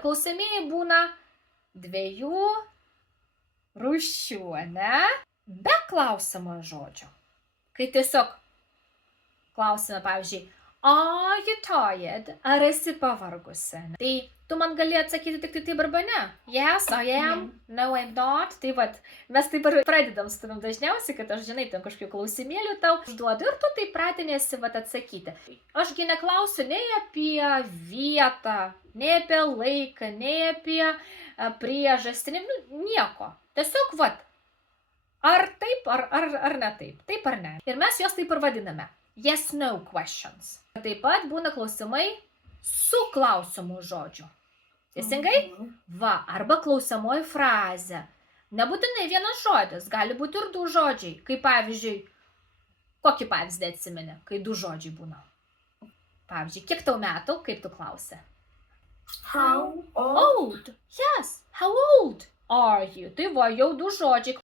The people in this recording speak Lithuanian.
Klausimieji būna dviejų rūšių, ne? Be klausiamo žodžio. Kai tiesiog klausime, pavyzdžiui, are you tired? Ar esi pavargusi? Tai tu man gali atsakyti tik tai taip arba ne. Yes, I am. No, I'm not. Tai vat, mes taip ir pradedam su tavim dažniausiai, kad aš, žinai, ten kažkokių klausimėlių tau užduodu ir tu taip pratinėsi vat atsakyti. Ašgi neklausiu nei apie vietą, nei apie laiką, nei apie priežastį, nieko. Tiesiog vat, ar taip, ar ne taip, taip ar ne. Ir mes juos taip ir vadiname. Yes, no questions. Taip pat būna klausimai su klausimu žodžiu. Teisingai? Va, arba klausiamoji frazė. Nebūtinai vienas žodis, gali būti ir du žodžiai. Kaip pavyzdžiui, kokį pavyzdį atsimeni, kai du žodžiai būna? Pavyzdžiui, kiek tau metų, kaip tu klausi? How Old. Yes, how old are you? Tai va, jau du žodžiai.